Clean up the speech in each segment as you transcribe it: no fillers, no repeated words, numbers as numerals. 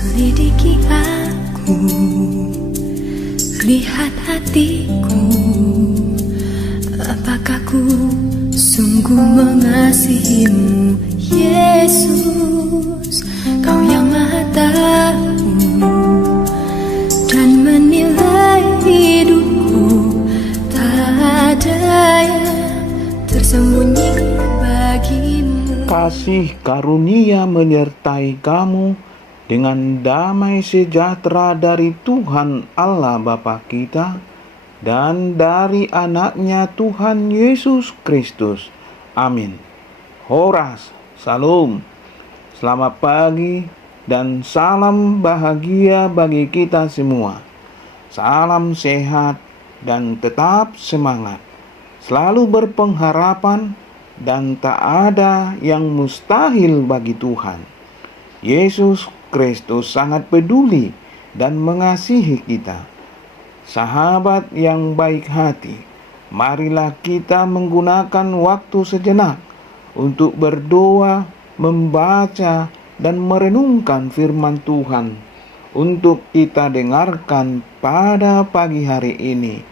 Selidiki aku, lihat hatiku, apakah ku sungguh mengasihimu, Yesus. Kau yang Maha Tahu dan menilai hidupku, tak ada yang tersembunyi bagimu. Kasih karunia menyertai kamu dengan damai sejahtera dari Tuhan Allah Bapa kita dan dari anaknya Tuhan Yesus Kristus. Amin. Horas, Salam. Selamat pagi dan salam bahagia bagi kita semua. Salam sehat dan tetap semangat. Selalu berpengharapan dan tak ada yang mustahil bagi Tuhan. Yesus Kristus sangat peduli dan mengasihi kita. Sahabat yang baik hati, marilah kita menggunakan waktu sejenak untuk berdoa, membaca, dan merenungkan firman Tuhan untuk kita dengarkan pada pagi hari ini,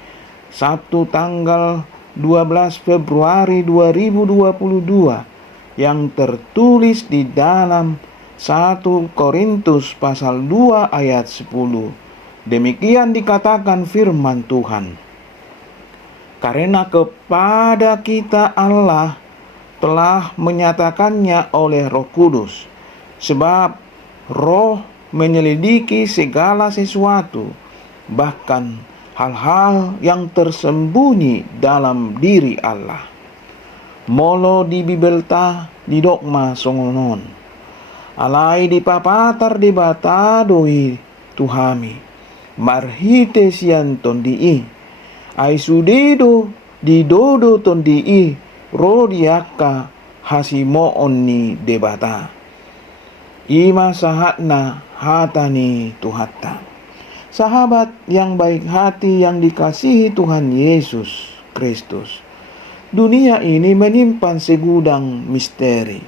Sabtu tanggal 12 Februari 2022, yang tertulis di dalam 1 Korintus pasal 2 ayat 10. Demikian dikatakan firman Tuhan. Karena kepada kita Allah telah menyatakannya oleh Roh Kudus, sebab Roh menyelidiki segala sesuatu, bahkan hal-hal yang tersembunyi dalam diri Allah. Molo di Bibelta di dogma songonon. Alai di papatar di bata doi tuhami, marhite sian tondii, ai sudedo di dodo tondii, rodiaka hasimo onni debata. Ima sahatna hatani tuhatta. Sahabat yang baik hati yang dikasihi Tuhan Yesus Kristus, dunia ini menyimpan segudang misteri.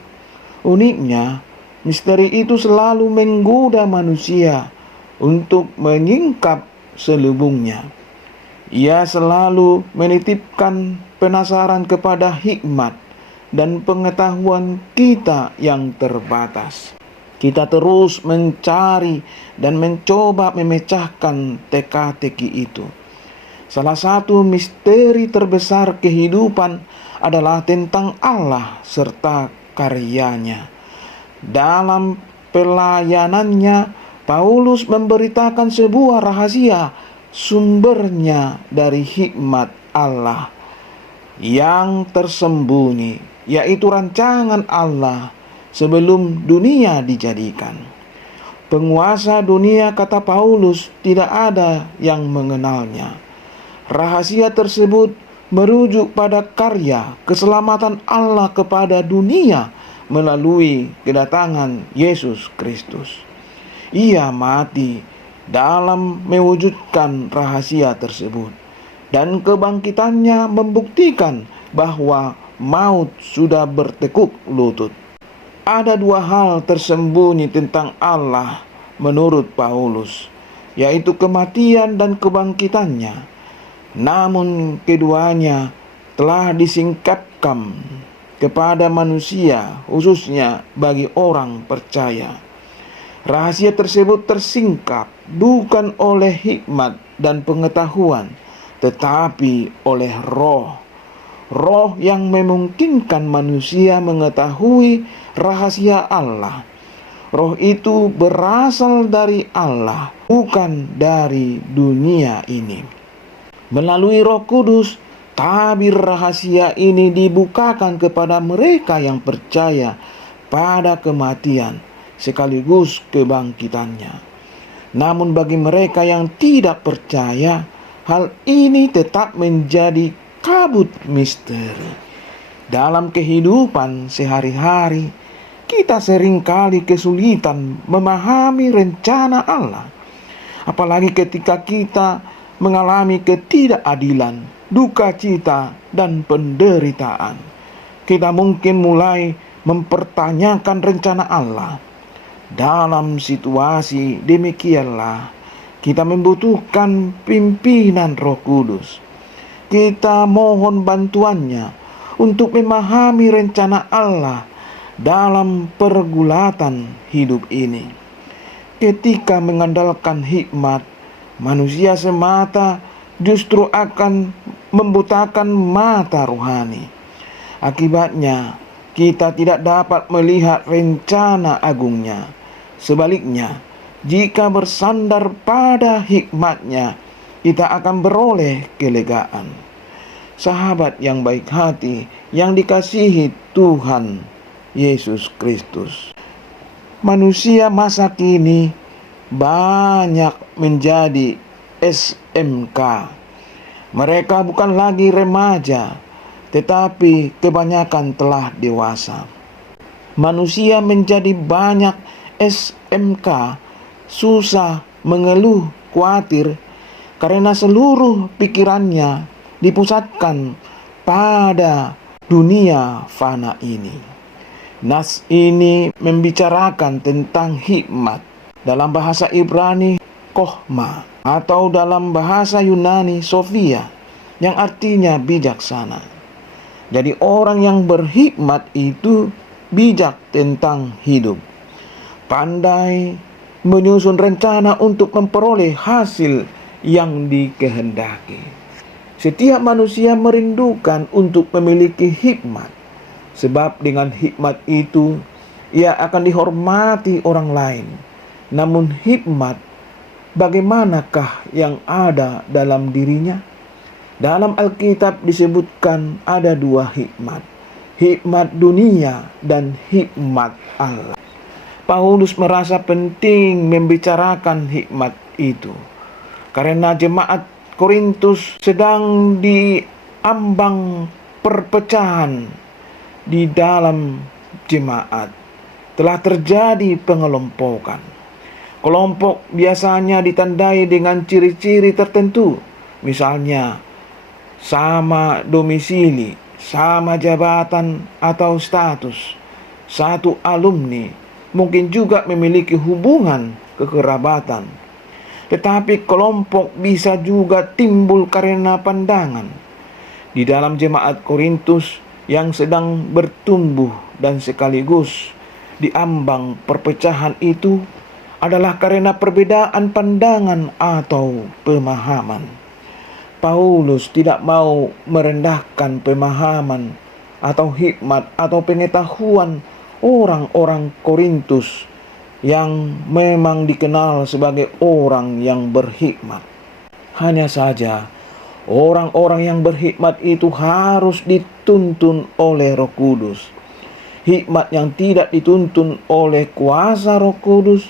Uniknya, misteri itu selalu menggoda manusia untuk menyingkap selubungnya. Ia selalu menitipkan penasaran kepada hikmat dan pengetahuan kita yang terbatas. Kita terus mencari dan mencoba memecahkan teka-teki itu. Salah satu misteri terbesar kehidupan adalah tentang Allah serta karyanya. Dalam pelayanannya, Paulus memberitakan sebuah rahasia sumbernya dari hikmat Allah yang tersembunyi, yaitu rancangan Allah sebelum dunia dijadikan. Penguasa dunia, kata Paulus, tidak ada yang mengenalnya. Rahasia tersebut merujuk pada karya keselamatan Allah kepada dunia melalui kedatangan Yesus Kristus. Ia mati dalam mewujudkan rahasia tersebut, dan kebangkitannya membuktikan bahwa maut sudah bertekuk lutut. Ada dua hal tersembunyi tentang Allah menurut Paulus, yaitu kematian dan kebangkitannya. Namun keduanya telah disingkapkan kepada manusia, khususnya bagi orang percaya. Rahasia tersebut tersingkap bukan oleh hikmat dan pengetahuan, tetapi oleh Roh. Roh yang memungkinkan manusia mengetahui rahasia Allah. Roh itu berasal dari Allah, bukan dari dunia ini. Melalui Roh Kudus, tabir rahasia ini dibukakan kepada mereka yang percaya pada kematian sekaligus kebangkitannya. Namun bagi mereka yang tidak percaya, hal ini tetap menjadi kabut misteri. Dalam kehidupan sehari-hari, kita seringkali kesulitan memahami rencana Allah. Apalagi ketika kita mengalami ketidakadilan, duka cita, dan penderitaan. Kita mungkin mulai mempertanyakan rencana Allah. Dalam situasi demikianlah kita membutuhkan pimpinan Roh Kudus. Kita mohon bantuannya untuk memahami rencana Allah dalam pergulatan hidup ini. Ketika mengandalkan hikmat manusia semata, justru akan membutakan mata rohani. Akibatnya, kita tidak dapat melihat rencana agungnya. Sebaliknya, jika bersandar pada hikmatnya, kita akan beroleh kelegaan. Sahabat yang baik hati, yang dikasihi Tuhan Yesus Kristus, manusia masa kini banyak menjadi SMK. Mereka bukan lagi remaja, tetapi kebanyakan telah dewasa. Manusia menjadi banyak SMK, susah, mengeluh, khawatir, karena seluruh pikirannya dipusatkan pada dunia fana ini. Nas ini membicarakan tentang hikmat. Dalam bahasa Ibrani, Kohma, atau dalam bahasa Yunani, Sophia, yang artinya bijaksana. Jadi orang yang berhikmat itu bijak tentang hidup, pandai menyusun rencana untuk memperoleh hasil yang dikehendaki. Setiap manusia merindukan untuk memiliki hikmat, sebab dengan hikmat itu ia akan dihormati orang lain. Namun hikmat, bagaimanakah yang ada dalam dirinya? Dalam Alkitab disebutkan ada dua hikmat, hikmat dunia dan hikmat Allah. Paulus merasa penting membicarakan hikmat itu, karena jemaat Korintus sedang diambang perpecahan di dalam jemaat. Telah terjadi pengelompokan. Kelompok biasanya ditandai dengan ciri-ciri tertentu, misalnya sama domisili, sama jabatan atau status, satu alumni, mungkin juga memiliki hubungan kekerabatan. Tetapi kelompok bisa juga timbul karena pandangan. Di dalam jemaat Korintus yang sedang bertumbuh dan sekaligus diambang perpecahan itu adalah karena perbedaan pandangan atau pemahaman. Paulus tidak mau merendahkan pemahaman atau hikmat atau pengetahuan orang-orang Korintus yang memang dikenal sebagai orang yang berhikmat. Hanya saja orang-orang yang berhikmat itu harus dituntun oleh Roh Kudus. Hikmat yang tidak dituntun oleh kuasa Roh Kudus,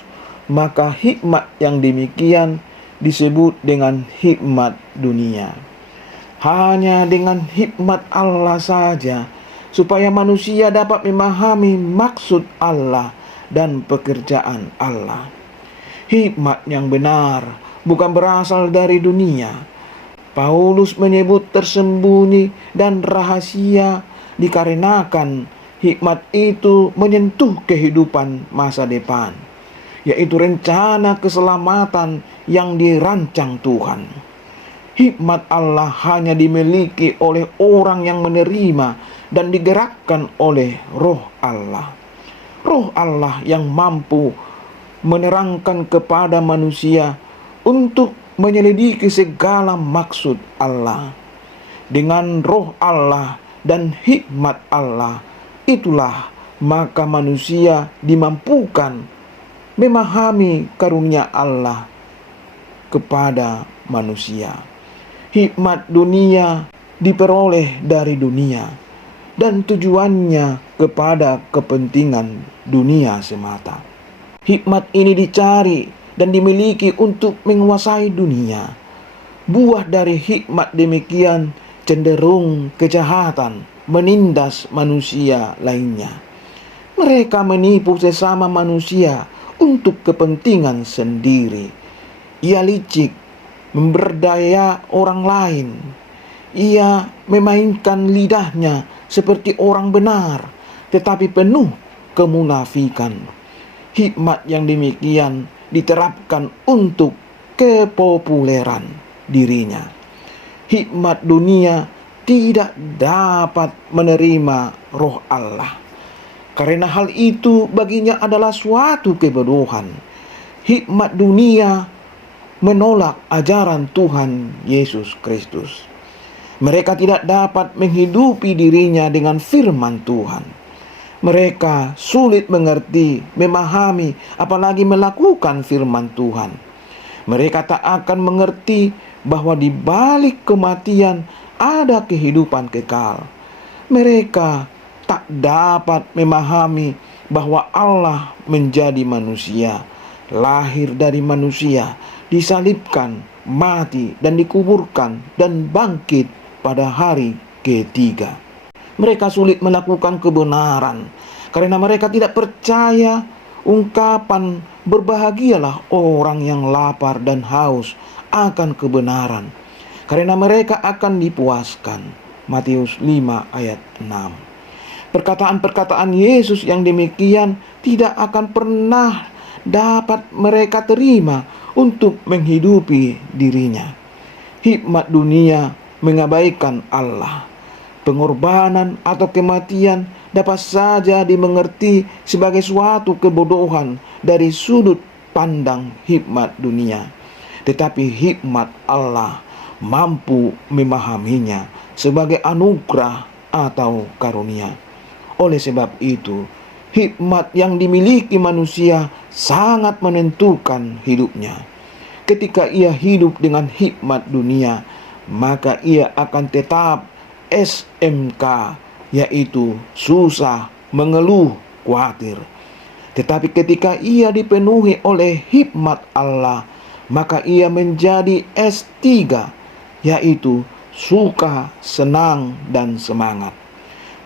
maka hikmat yang demikian disebut dengan hikmat dunia. Hanya dengan hikmat Allah saja, supaya manusia dapat memahami maksud Allah dan pekerjaan Allah. Hikmat yang benar bukan berasal dari dunia. Paulus menyebut tersembunyi dan rahasia dikarenakan hikmat itu menyentuh kehidupan masa depan, yaitu rencana keselamatan yang dirancang Tuhan. Hikmat Allah hanya dimiliki oleh orang yang menerima dan digerakkan oleh Roh Allah. Roh Allah yang mampu menerangkan kepada manusia untuk menyelidiki segala maksud Allah. Dengan Roh Allah dan hikmat Allah, itulah maka manusia dimampukan memahami karunia Allah kepada manusia. Hikmat dunia diperoleh dari dunia dan tujuannya kepada kepentingan dunia semata. Hikmat ini dicari dan dimiliki untuk menguasai dunia. Buah dari hikmat demikian cenderung kejahatan, menindas manusia lainnya. Mereka menipu sesama manusia untuk kepentingan sendiri. Ia licik, memberdaya orang lain. Ia memainkan lidahnya seperti orang benar, tetapi penuh kemunafikan. hikmat yang demikian diterapkan untuk kepopuleran dirinya. Hikmat dunia tidak dapat menerima roh Allah. Karena hal itu baginya adalah suatu kebodohan. Hikmat dunia menolak ajaran Tuhan Yesus Kristus. Mereka tidak dapat menghidupi dirinya dengan firman Tuhan. Mereka sulit mengerti, memahami, apalagi melakukan firman Tuhan. Mereka tak akan mengerti bahwa di balik kematian ada kehidupan kekal. Mereka tak dapat memahami bahwa Allah menjadi manusia, lahir dari manusia, disalibkan, mati, dan dikuburkan, dan bangkit pada hari ketiga. Mereka sulit melakukan kebenaran karena mereka tidak percaya ungkapan berbahagialah orang yang lapar dan haus akan kebenaran, karena mereka akan dipuaskan. Matius 5 ayat 6. Perkataan-perkataan Yesus yang demikian tidak akan pernah dapat mereka terima untuk menghidupi dirinya. Hikmat dunia mengabaikan Allah. Pengorbanan atau kematian dapat saja dimengerti sebagai suatu kebodohan dari sudut pandang hikmat dunia. Tetapi hikmat Allah mampu memahaminya sebagai anugerah atau karunia. Oleh sebab itu, hikmat yang dimiliki manusia sangat menentukan hidupnya. Ketika ia hidup dengan hikmat dunia, maka ia akan tetap SMK, yaitu susah, mengeluh, khawatir. Tetapi ketika ia dipenuhi oleh hikmat Allah, maka ia menjadi S3, yaitu suka, senang, dan semangat.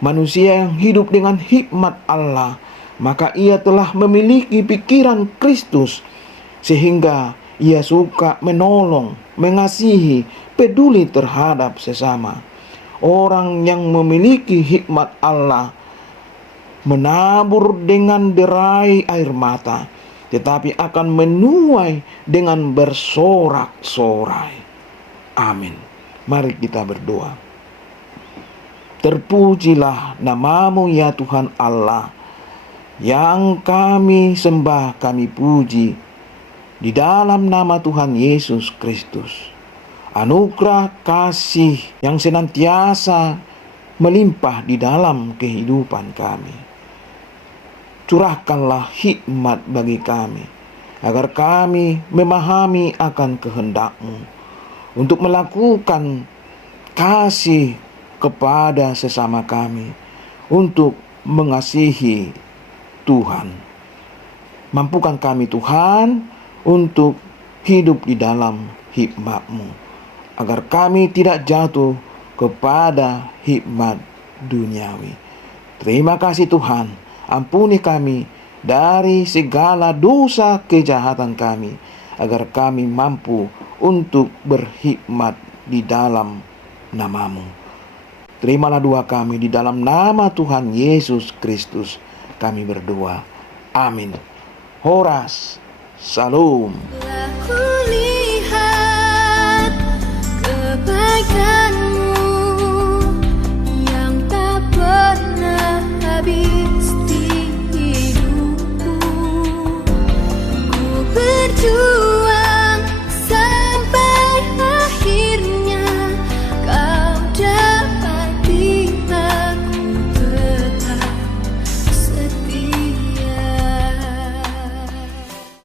Manusia yang hidup dengan hikmat Allah, maka ia telah memiliki pikiran Kristus, sehingga ia suka menolong, mengasihi, peduli terhadap sesama. Orang yang memiliki hikmat Allah menabur dengan derai air mata, tetapi akan menuai dengan bersorak-sorai. Amin. Mari kita berdoa. Terpujilah namamu ya Tuhan Allah, yang kami sembah, kami puji di dalam nama Tuhan Yesus Kristus. Anugerah kasih yang senantiasa melimpah di dalam kehidupan kami. Curahkanlah hikmat bagi kami, agar kami memahami akan kehendak-Mu untuk melakukan kasih kepada sesama kami, untuk mengasihi Tuhan. Mampukan kami Tuhan untuk hidup di dalam hikmat-Mu, agar kami tidak jatuh kepada hikmat duniawi. Terima kasih Tuhan, ampuni kami dari segala dosa kejahatan kami, agar kami mampu untuk berhikmat di dalam nama-Mu. Terimalah doa kami di dalam nama Tuhan Yesus Kristus. Kami berdoa. Amin. Horas. Salam. Telah kulihat kebaikan-Mu yang tak pernah habis di hidupku. Ku berjuang